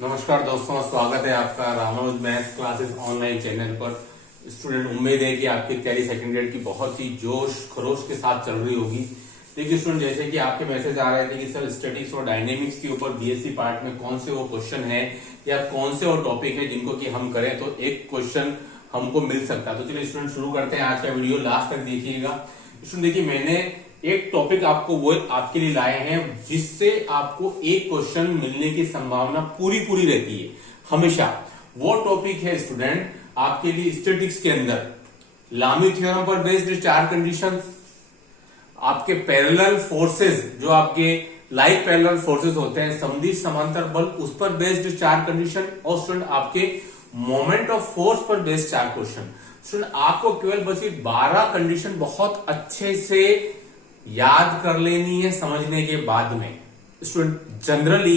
नमस्कार दोस्तों, स्वागत है आपका Ramanuj maths classes online channel पर। स्टूडेंट, उम्मीद है कि आपकी तैयारी सेकंड ग्रेड की बहुत ही जोश खरोश के साथ चल रही होगी। देखिए स्टूडेंट, जैसे कि आपके मैसेज आ रहे थे कि सर स्टैटिक्स और डायनेमिक्स के ऊपर बीएससी पार्ट में कौन से वो क्वेश्चन है या कौन से वो टॉपिक है जिनको कि हम करें तो एक क्वेश्चन हमको मिल सकता है। तो चलिए स्टूडेंट शुरू करते हैं आज का वीडियो, लास्ट तक देखिएगा। स्टूडेंट देखिए, मैंने एक टॉपिक आपको वो आपके लिए लाए हैं जिससे आपको एक क्वेश्चन मिलने की संभावना पूरी रहती है हमेशा। वो टॉपिक है स्टूडेंट आपके लिए स्टैटिक्स के अंदर लामी थ्योरम पर बेस्ड चार कंडीशंस, आपके पैरेलल फोर्सेस जो आपके लाइक पैरेलल फोर्सेस होते हैं, समदिश समांतर बल उस पर बेस्ड चार कंडीशन, और स्टूडेंट आपके मोमेंट ऑफ फोर्स पर बेस्ड चार क्वेश्चन। स्टूडेंट आपको केवल बस ये 12 कंडीशन बहुत अच्छे से याद कर लेनी है समझने के बाद में। स्टूडेंट जनरली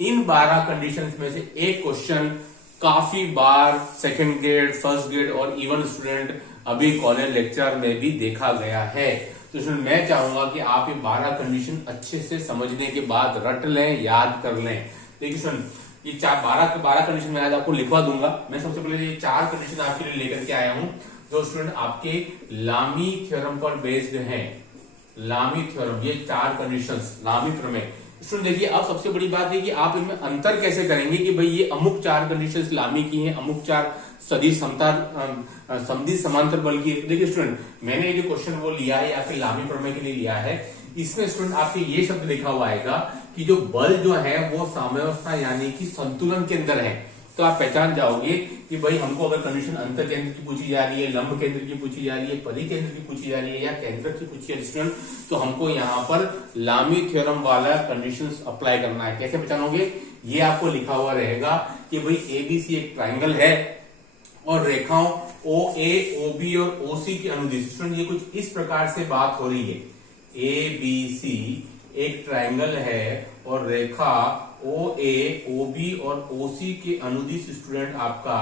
इन 12 कंडीशंस में से एक क्वेश्चन काफी बार सेकंड ग्रेड, फर्स्ट ग्रेड और इवन स्टूडेंट अभी कॉलेज लेक्चर में भी देखा गया है। तो स्टूडेंट मैं चाहूंगा कि आप ये 12 कंडीशन अच्छे से समझने के बाद रट लें, याद कर लें। देखिए स्टूडेंट, ये 12 कंडीशन मैं आज आपको लिखवा दूंगा। मैं सबसे पहले ये 4 कंडीशन आपके लिए लेकर के आया हूं जो स्टूडेंट आपके लामी थ्योरम पर बेस्ड है। लामी थ्योरम, ये 4 कंडीशंस लामी प्रमेय। स्टूडेंट देखिए, अब सबसे बड़ी बात है कि आप इनमें अंतर कैसे करेंगे कि भाई ये अमुक 4 कंडीशंस लामी की हैं, अमुक 4 सदिश समदिश समांतर बल की। देखिए स्टूडेंट, मैंने ये क्वेश्चन वो लिया है या फिर लामी प्रमेय के लिए लिया है। इसमें स्टूडेंट आपके ये शब्द लिखा हुआ आएगा कि जो बल जो है वो साम्यावस्था यानी कि संतुलन के अंदर है। तो आप पहचान जाओगे कि भाई हमको अगर कंडीशन अंतर केंद्र की पूछी जा रही है, लंब केंद्र की पूछी जा रही है, परि केंद्र की पूछी जा रही है या केंद्र की पूछी है स्टूडेंट, तो हमको यहाँ पर लामी थ्योरम वाला कंडीशंस अप्लाई करना है। कैसे पहचानोगे? ये आपको लिखा हुआ रहेगा कि भाई एबीसी एक ट्राइंगल है और रेखाओं ओ ए, ओ बी और ओ सी की अनुदिश। स्टूडेंट ये कुछ इस प्रकार से बात हो रही है, ए बी सी एक ट्राइंगल है और रेखा ओ ए, ओ बी और ओ सी के अनुदिश स्टूडेंट आपका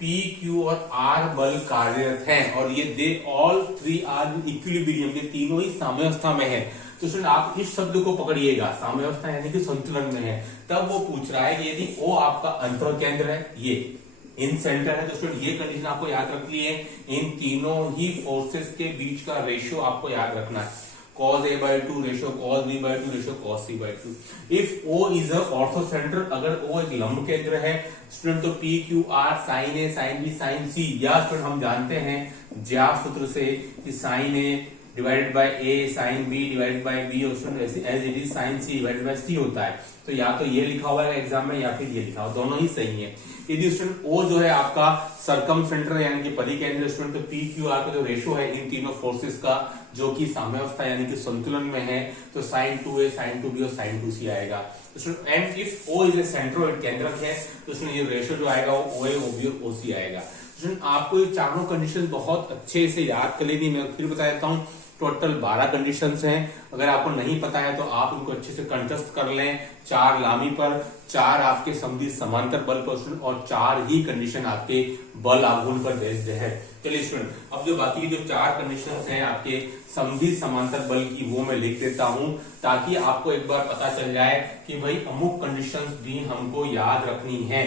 पी क्यू और आर बल कार्यरत है और ये दे ऑल 3 आर इक्विलिब्रियम, ये तीनों ही साम्यावस्था में है। तो स्टूडेंट आप इस शब्द को पकड़िएगा, साम्यावस्था यानी कि संतुलन में है। तब वो पूछ रहा है कि यदि ओ आपका अंतर केंद्र है, ये इन सेंटर है, तो स्टूडेंट ये कंडीशन आपको याद रखनी है। इन तीनों ही फोर्सेस के बीच का रेशियो आपको याद रखना है, cos a by 2 ratio cos b by 2 ratio cos c by 2। If o is a orthocentre, अगर o एक लंब केंद्र है स्टूडेंट, तो p q r sin a sin b sin c, या स्टूडेंट हम जानते हैं ज्या सूत्र से कि sin a divided by a sin b divided by b, और student as it is sin c divided by c होता है। तो या तो ये लिखा हुआ है एग्जाम में या फिर ये लिखा हुआ, दोनों ही सही है। यदि स्टूडेंट o जो है आपका सरकम सेंटर यानी कि परिकेंद्र स्टूडेंट, तो पी क्यू आर का जो रेशियो है इन तीनों फोर्सेस का जो कि साम्यावस्था यानी कि संतुलन में है, तो साइन 2a साइन 2b और साइन 2c आएगा। And if o is a centroid केंद्रक है, तो इसमें ये रेशियो जो आएगा वो OA, OB और OC आएगा। आपको ये चारों कंडीशन बहुत अच्छे से याद कर लेनी। मैं फिर बता देता हूँ, टोटल 12 कंडीशंस हैं। अगर आपको नहीं पता है तो आप उनको अच्छे से कंठस्थ कर लें। 4 लामी पर, 4 आपके समदिश समांतर बल पर और 4 ही कंडीशन आपके बल आघूर्ण पर बेस्ड है। चलिए स्टूडेंट, अब जो बाकी जो 4 कंडीशंस हैं आपके समदिश समांतर बल की, वो मैं लिख देता हूं ताकि आपको एक बार पता चल जाए कि भाई अमुक कंडीशंस भी हमको याद रखनी है।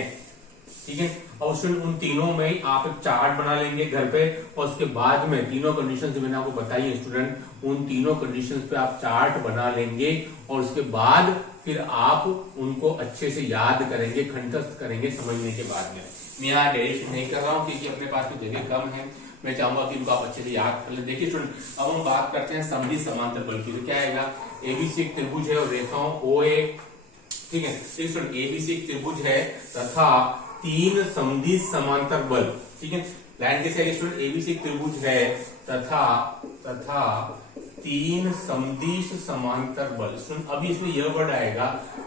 ठीक है, और स्टूडेंट उन तीनों में आप एक चार्ट बना लेंगे घर पे, और उसके बाद में तीनों कंडीशन जो मैंने आपको बताई है स्टूडेंट, उन तीनों कंडीशन पे आप चार्ट बना लेंगे और उसके बाद फिर आप उनको अच्छे से याद करेंगे, कंठस्थ करेंगे समझने के बाद में। मैं यहाँ डेरिवेशन नहीं कर रहा हूँ क्योंकि अपने पास में जगह कम है, मैं चाहूंगा कि इनको आप अच्छे से याद कर ले। देखिए स्टूडेंट, अब हम बात करते हैं समदिश समांतर बल की। तो क्या आएगा, एबीसी एक त्रिभुज है और रेखाओं ओ ए, ठीक है स्टूडेंट, एबीसी एक त्रिभुज है तथा 3 समदिश समांतर बल, ठीक है। लाइन कैसे आएगी स्टूडेंट, एबीसी एक त्रिभुज है तथा 3 समदिश समांतर बल। स्टूडेंट अभी इसमें यह वर्ड आएगा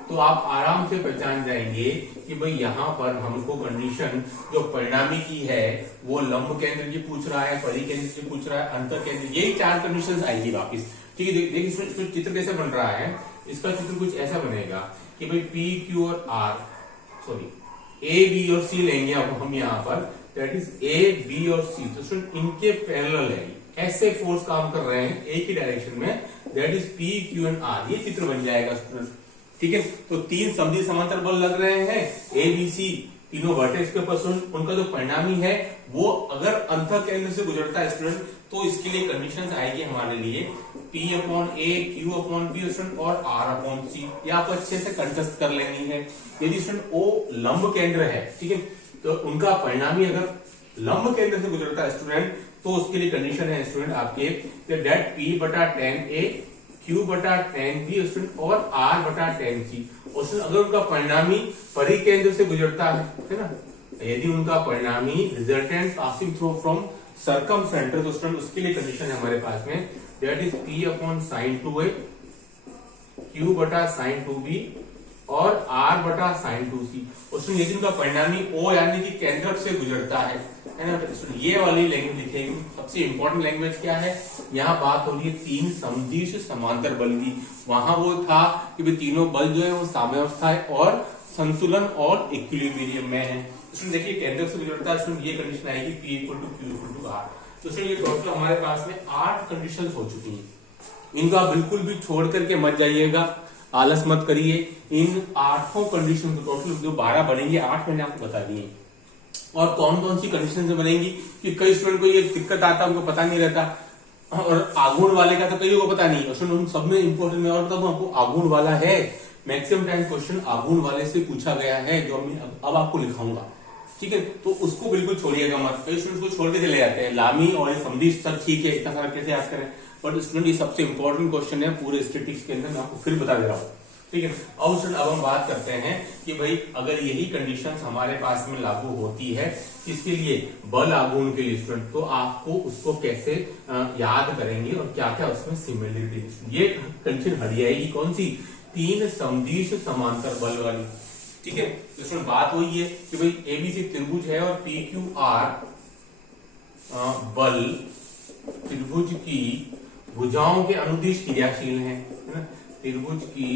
तो आप आराम से पहचान जाएंगे कि भाई यहाँ पर हमको कंडीशन जो परिणामी की है वो लंब केंद्र की पूछ रहा है, परिकेंद्र की पूछ रहा है, अंतर केंद्र, यही 4 कंडीशन आएगी वापिस। ठीक है, देखिए इसमें चित्र कैसे बन रहा है, इसका चित्र कुछ ऐसा बनेगा कि भाई पी क्यू और आर, सॉरी ए बी और सी लेंगे अब हम यहाँ पर, दैट इज ए बी और सी। तो स्टूडेंट इनके पैरेलल है, ऐसे फोर्स काम कर रहे हैं एक ही डायरेक्शन में, that is P Q and R. ये चित्र बन जाएगा स्टूडेंट। ठीक है। तो 3 समद्विज समांतर बल लग रहे हैं, ए बी सी तीनों वर्टेक्स के ऊपर, उनका जो परिणामी है वो अगर अंतः केंद्र से गुजरता है स्टूडेंट, तो इसके लिए कंडीशंस आएगी हमारे लिए P अपॉन ए, Q अपॉन बी स्टूडेंट और R अपॉन सी। ये आपको अच्छे से कंटस्ट कर लेनी है। यदि स्टूडेंट O लंब केंद्र है, ठीक है, तो उनका परिणामी अगर लंब केंद्र से गुजरता है स्टूडेंट, तो उसके लिए कंडीशन है स्टूडेंट आपके डेट P बटा tan A, Q बटा tan B स्टूडेंट और R बटा tan C। और अगर उनका परिणामी परिकेंद्र से गुजरता है ना, यदि उनका परिणामी रिजल्टेंट पासिंग थ्रू फ्रॉम सर्कमसेंटर, तो स्टूडेंट उसके लिए कंडीशन है हमारे पास में that is P upon sine 2A, Q बटा साइन 2B और R बटा साइन 2C। उसमें यदि उनका परिणामी O यानी कि केंद्रक से गुजरता है ना, तो ये वाली लैंग्वेज लिखेंगे। सबसे इंपॉर्टेंट लैंग्वेज क्या है, यहाँ बात हो रही है 3 समदिश समांतर बल की। वहां वो था कि भाई तीनों बल जो है वो साम्यावस्था है और संतुलन और इक्विलिब्रियम में है। इसमें देखिए केंद्र से गुजरता है, ये कंडीशन आएगी P equal to Q equal to R। तो ये टोटल हमारे पास में 8 कंडीशंस हो चुकी हैं। इनका बिल्कुल भी छोड़ करके मत जाइएगा, आलस मत करिए। इन 8 कंडीशन को टोटल जो 12 बनेंगे, 8 मैंने आपको बता दिए। और कौन कौन सी कंडीशन से बनेंगी, कि कई स्टूडेंट को ये दिक्कत आता है, उनको पता नहीं रहता, और आघूर्ण वाले का तो कई को पता नहीं। उन सब में इंपॉर्टेंट मैं और बताऊं आपको, आघूर्ण वाला है, मैक्सिमम टाइम क्वेश्चन आघूर्ण वाले से पूछा गया है, जो अब आपको लिखाऊंगा, ठीक है। तो उसको बिल्कुल छोड़िएगा मत। कई स्टूडेंट को छोड़ के चले जाते हैं, लामी और समदिश सब ठीक है, इतना सारा कैसे याद करें, बट स्टूडेंट ये सबसे इंपॉर्टेंट क्वेश्चन है पूरे स्टैटिस्टिक्स के अंदर, मैं आपको फिर बता दे रहा हूँ, ठीक है। अब हम बात करते हैं कि भाई अगर यही कंडीशंस हमारे पास में लागू होती है इसके लिए बल आघूर्ण के लिए स्टूडेंट, तो आपको उसको कैसे याद करेंगे और क्या क्या उसमें सिमिलरिटी। ये कंडीशन हट जाएगी, कौन सी, 3 समदिश समांतर बल वाली, ठीक है। तो इसमें बात वही है कि भाई एबीसी त्रिभुज है और PQR बल त्रिभुज की भुजाओं के अनुदिश क्रियाशील है ना, त्रिभुज की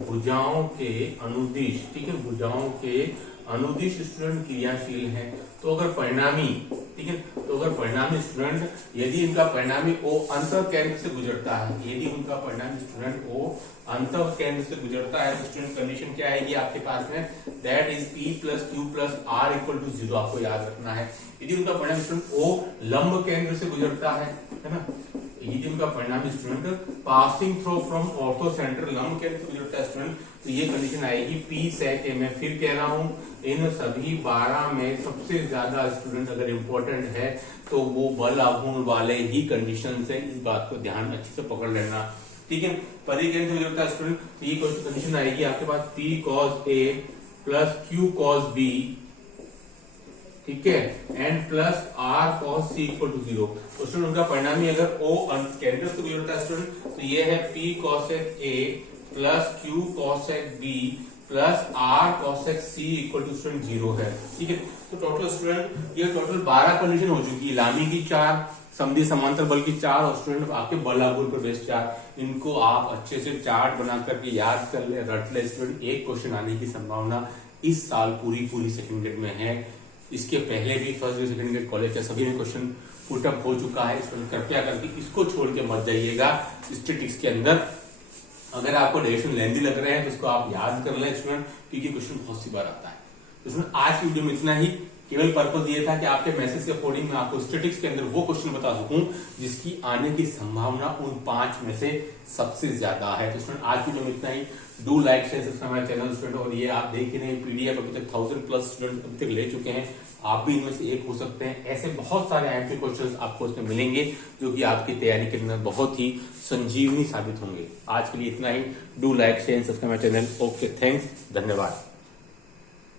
भुजाओं के अनुदिश, ठीक है, भुजाओं के अनुदिश स्टूडेंट क्रियाशील है। तो अगर परिणामी, ठीक है, तो अगर परिणामी स्टूडेंट, यदि इनका परिणामी O अंतः केंद्र से गुजरता है, यदि उनका परिणामी स्टूडेंट O अंतः केंद्र से गुजरता है, तो स्टूडेंट कंडीशन क्या आएगी आपके पास में, that is P plus Q plus R equal to 0। आपको याद रखना है। यदि उनका परिणामी स्टूडेंट O लंब केंद्र से गुजरता है ना, यदि उनका परिणामी student passing through from ortho centre लंब केंद्र से गुजरता है स्टूडेंट, तो ये कंडीशन आएगी P सेक A। मैं फिर कह रहा हूं, इन सभी 12 में सबसे ज्यादा स्टूडेंट अगर इंपॉर्टेंट है तो वो बल आघूर्ण वाले ही कंडीशन है। इस बात को ध्यान अच्छे से पकड़ लेना, ठीक है। परिकेंद्र से गुजरता है स्टूडेंट, तो ये कंडीशन आएगी आपके पास P cos A plus Q cos B, ठीक है, and plus R cos C equal to 0। Student उनका परिणामी अगर O केंद्र से गुजरता है स्टूडेंट, तो ये है P cosec A plus Q cosec B plus R cosec C equal to student 0 है, ठीक है। तो टोटल स्टूडेंट ये टोटल 12 कंडीशन हो चुकी है, लामी की 4, समद्विज समांतर बल की 4 और स्टूडेंट आपके बल आघूर्ण पर बेस्ड 4। इनको आप अच्छे से चार्ट बना करके याद कर ले, रट ले स्टूडेंट। एक क्वेश्चन आने की संभावना इस साल पूरी सेकंड ग्रेड में है। इसके पहले भी first grade second grade college का सभी में क्वेश्चन पुटअप हो चुका है। कृपया करके इसको छोड़ के मत जाइएगा स्टैटिस्टिक्स के अंदर। अगर आपको डायरेक्शन लेंथी लग रहे हैं तो इसको आप याद कर लें स्टूडेंट, क्योंकि क्वेश्चन बहुत सी बार आता है। इसमें आज की वीडियो में इतना ही। केवल पर्पस ये था कि आपके मैसेज के अकॉर्डिंग मैं आपको स्टैटिस्टिक्स के अंदर वो क्वेश्चन बता सकूं जिसकी आने की संभावना उन 5 में से सबसे ज्यादा है। तो स्टूडेंट आज की वीडियो में इतना ही। डू लाइक शेयर सब्सक्राइब हमारे चैनल स्टूडेंट। और ये आप देख रहे हैं पीडीएफ अभी तक 1000+ स्टूडेंट अभी तक ले चुके हैं, आप भी इनमें से एक हो सकते हैं। ऐसे बहुत सारे आईएमपी क्वेश्चंस आपको इसमें मिलेंगे जो कि आपकी तैयारी के अंदर बहुत ही संजीवनी साबित होंगे। आज के लिए इतना ही। डू लाइक शेयर सब्सक्राइब हमारे चैनल। ओके, थैंक्स, धन्यवाद।